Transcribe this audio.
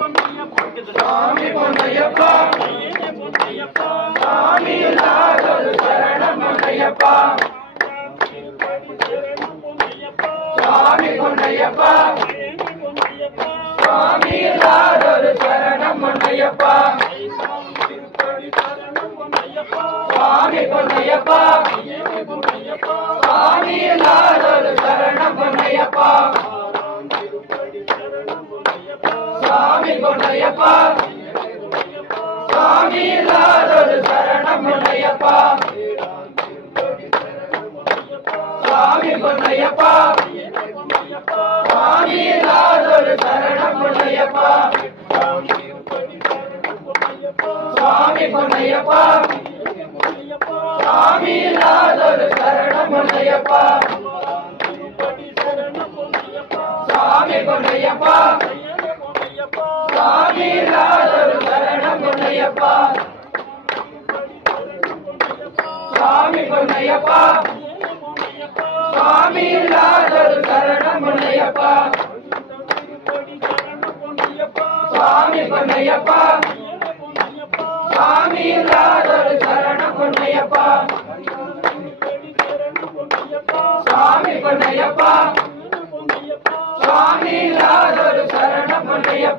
சாமி பொன்னையப்பா சாமி இல்லாதொரு சரணம் பொன்னையப்பா சாமி பொன்னையப்பா சாமி இல்லாதொரு சரணம் பொன்னையப்பா சாமி பொன்னையப்பா சாமி இல்லாதொரு சரணம் பொன்னையப்பா சாமி பொன்னையப்பா சாமி இல்லாதொரு சரணம் பொன்னையப்பா சாமி பொன்னையப்பா சாமி இல்லாதொரு சரணம் பொன்னையப்பா சாமி பொன்னையப்பா சாமி இல்லாதொரு சரணம் பொன்னையப்பா சாமி பொன்னையப்பா சாமி இல்லாதொரு சரணம் பொன்னையப்பா சாமி பொன்னையப்பா சாமி இல்லாதொரு சரணம் பொன்னையப்பா சாமி பொன்னையப்பா சாமி இல்லாதொரு சரணம் பொன்னையப்பா சாமி பொன்னையப்பா சாமி இல்லாதொரு சரணம் பொன்னையப்பா